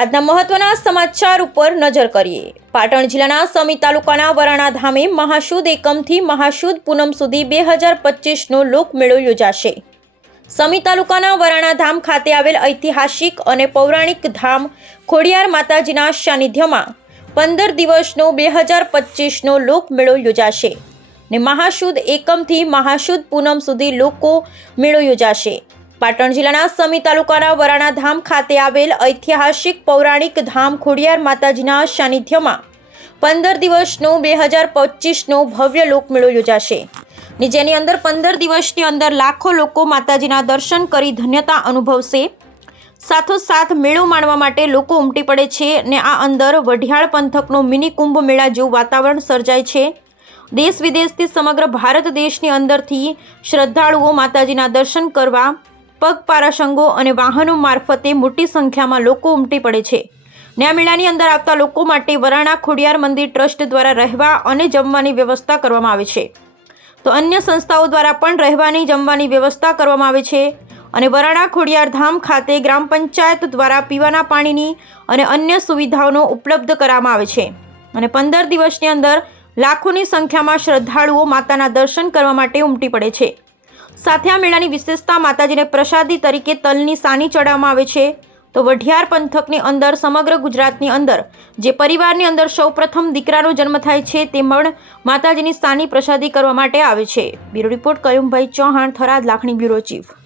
આજના મહત્વના સમાચાર ઉપર નજર કરીએ. પાટણ જિલ્લાના સમી તાલુકાના વરાણા ધામે મહાશુદ એકમથી મહાશુદ પૂનમ સુધી બે હજાર પચીસનો લોકમેળો યોજાશે. સમી તાલુકાના વરાણા ધામ ખાતે આવેલ ઐતિહાસિક અને પૌરાણિક ધામ ખોડિયાર માતાજીના સાનિધ્યમાં પંદર દિવસનો બે હજાર પચીસનો લોકમેળો યોજાશે ને મહાશુદ એકમથી મહાશુદ પૂનમ સુધી લોકો મેળો યોજાશે. પાટણ જિલ્લાના સમી તાલુકાના વરાણા ધામ ખાતે આવેલ ઐતિહાસિક પૌરાણિક ધામ ખોડિયાર માતાજીના સાનિધ્યમાં પંદર દિવસનો બે હજાર પચીસનો ભવ્ય લોકમેળો યોજાશે. ને જેની અંદર પંદર દિવસની અંદર લાખો લોકો માતાજીના દર્શન કરી ધન્યતા અનુભવશે. સાથોસાથ મેળો માણવા માટે લોકો ઉમટી પડે છે ને આ અંદર વઢિયાળ પંથકનો મિની કુંભ મેળા જેવું વાતાવરણ સર્જાય છે. દેશ વિદેશથી સમગ્ર ભારત દેશની અંદરથી શ્રદ્ધાળુઓ માતાજીના દર્શન કરવા પગપારા સંઘો અને વાહનો મારફતે મોટી સંખ્યામાં લોકો ઉમટી પડે છે. ને મેળાની અંદર આવતા લોકો માટે વરાણા ખોડિયાર મંદિર ટ્રસ્ટ દ્વારા રહેવા અને જમવાની વ્યવસ્થા કરવામાં આવે છે. તો અન્ય સંસ્થાઓ દ્વારા પણ રહેવાની, જમવાની વ્યવસ્થા કરવામાં આવે છે અને વરાણા ખોડિયાર ધામ ખાતે ગ્રામ પંચાયત દ્વારા પીવાના પાણીની અને અન્ય સુવિધાઓનો ઉપલબ્ધ કરવામાં આવે છે. અને પંદર દિવસની અંદર લાખોની સંખ્યામાં શ્રદ્ધાળુઓ માતાના દર્શન કરવા માટે ઉમટી પડે છે. સાથે આ મેળાની વિશેષતા માતાજીને પ્રસાદી તરીકે તલની સાની ચડાવવામાં આવે છે. તો વઢિયાર પંથકની અંદર, સમગ્ર ગુજરાતની અંદર, જે પરિવારની અંદર સૌપ્રથમ દીકરાનો જન્મ થાય છે, તે પણ માતાજીની સાની પ્રસાદી કરવા માટે આવે છે. Bureau report Kayumbhai Chauhan, Tharad, Lakhani bureau chief.